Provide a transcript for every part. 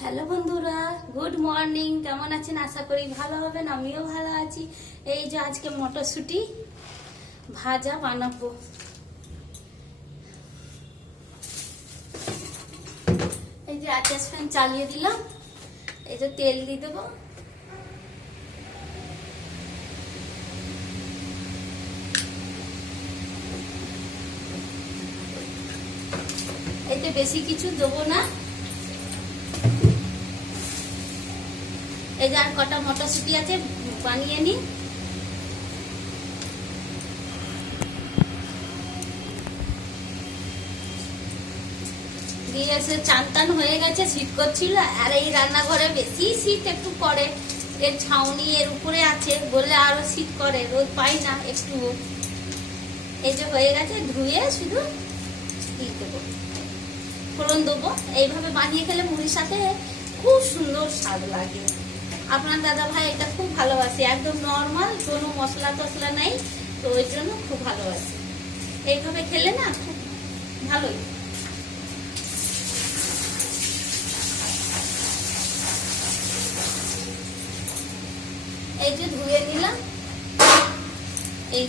Hello বন্ধুরা, good morning. কেমন আছেন? আশা করি ভালো হবেন। আমিও ভালো আছি। এই যে আজকে মটরশুঁটি ভাজা বানাবো। এই যে আচার ফ্যান চালিয়ে দিলাম। এই যে তেল দিয়ে দেবো। এতে বেশি কিছু দেবো না। এই যে আর কটা মটরশুঁটি আছে, বানিয়ে নি। দিয়ে এসে চান টান হয়ে গেছে, শীত করছিল। আর এই রান্নাঘরে বেশি শীত একটু করে, এর ছাউনি এর উপরে আছে বলে আরো শীত করে, রোদ পাই না একটু। এই যে হয়ে গেছে, ধুয়ে শুধু দিয়ে দেবো, ফোড়ন দেবো। এইভাবে বানিয়ে খেলে মুড়ির সাথে খুব সুন্দর স্বাদ লাগে। আপনার দাদা ভাই এটা খুব ভালোবাসে, একদম নর্মাল, কোনো মশলা টসলা নেই, তো ওই জন্য খুব ভালোবাসে। এইভাবে খেলে না খুব ভালোই। এই যে ধুয়ে নিলাম, এই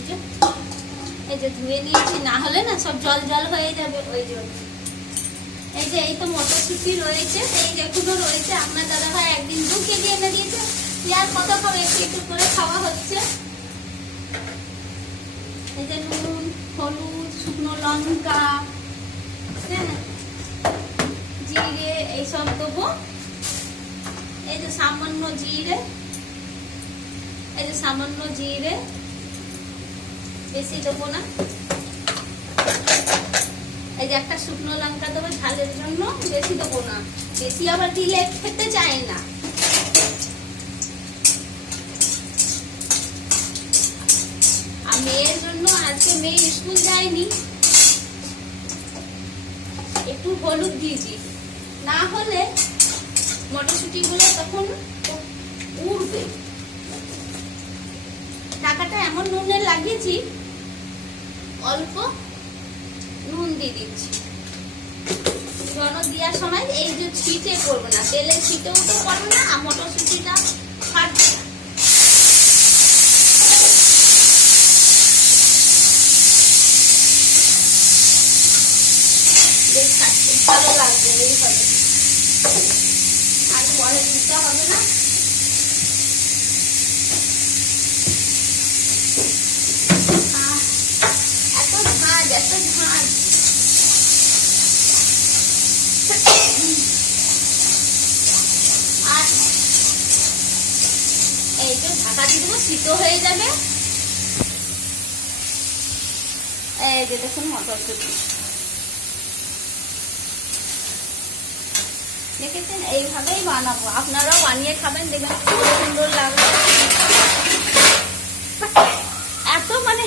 যে ধুয়ে নিয়েছি, না হলে না সব জল জল হয়ে যাবে ওই জন্য। এই যে এই তো মটরশুঁটি রয়েছে, এই যেগুলো রয়েছে আপনার দাদা ভাই একদিন 2 কেজি এনে দিয়েছে। আর কত খাবে, একটু একটু করে খাওয়া হচ্ছে। এই যে নুন, হলুদ, শুকনো লঙ্কা, হ্যাঁ, জিরে এইসব দেবো। এই যে সামান্য জিরে, এই যে সামান্য জিরে, বেশি দেবো না। এই যে একটা শুকনো লঙ্কা দেবো ঝালের জন্য, বেশি দেবো না, বেশি আবার দিলে খেতে চায় না। আর মেয়ের জন্য আজকে মেয়ে স্কুল যায়নি, একটু হলুদ দিয়ে দিই, না হলে মটরশুঁটি গুলো তখন উড়বে। টাকাটা এমন নুনে লাগিয়েছি, অল্প নুন দিয়ে দিচ্ছি। দেওয়ার সময় এই যে ছিটে করবো না, তেলে ছিটেও তো করবো না, আর মটরশুঁটিটা ফাটবে না। ভালো লাগবে এইভাবে, আর পরে দিতে হবে না। এত ঝাঁজ, এত ঝাঁজ। আর এই যে ঢাকা দিয়ে দেবো, সিদ্ধ হয়ে যাবে। এই যে দেখুন মটরশুঁটি দেখেছেন, এইভাবেই বানাবো। আপনারাও বানিয়ে খাবেন, দেখবেন খুব সুন্দর লাগবে। এত মানে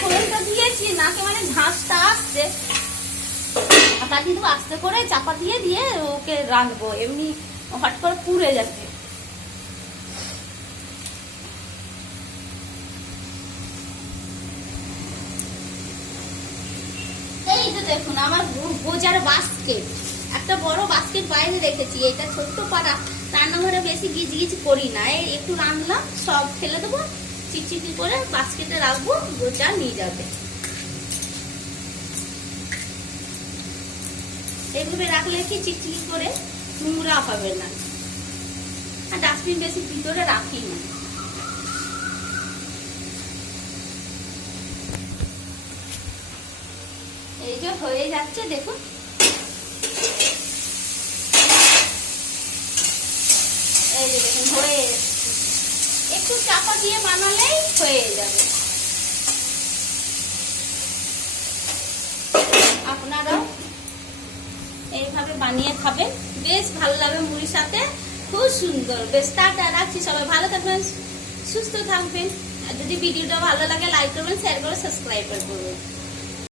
ফোড়নটা দিয়েছি, নাকে মানে ঝাঁসটা আসছে, ঢাকা দিয়ে দেবো আস্তে করে, চাপা দিয়ে দিয়ে ওকে রাখবো, এমনি হট করে পুড়ে যাবে। এই যে দেখুন আমার বোঝার বাস্কেট, একটা বড় বাস্কেট বাইরে রেখেছি। এটা ছোট্ট পাড়া, রান্নাঘরে বেশি গিজ করি না। একটু রান্নাম, সব ফেলে দেবো, চিকচিকি করে বাস্কেটে রাখবো, বোঝা নিয়ে যাবে। এইভাবে রাখলে কি চিকচিকি করে নোংরা হবে না। আর ডাস্টবিন বেশি ভিতরে রাখি না। এই যে হয়ে যাচ্ছে, দেখুন। এই যে দেখুন হয়ে এসছে, একটু চাপা দিয়ে বানালেই হয়ে যাবে। আপনারাও এইভাবে বানিয়ে খাবেন, বেশ ভালো লাগবে মুড়ির সাথে, খুব সুন্দর। বেশ, টাটা, রাখছি। সবাই ভালো থাকবেন, সুস্থ থাকবেন। আর যদি ভিডিওটা ভালো লাগে লাইক করবেন, শেয়ার করে সাবস্ক্রাইব করবেন।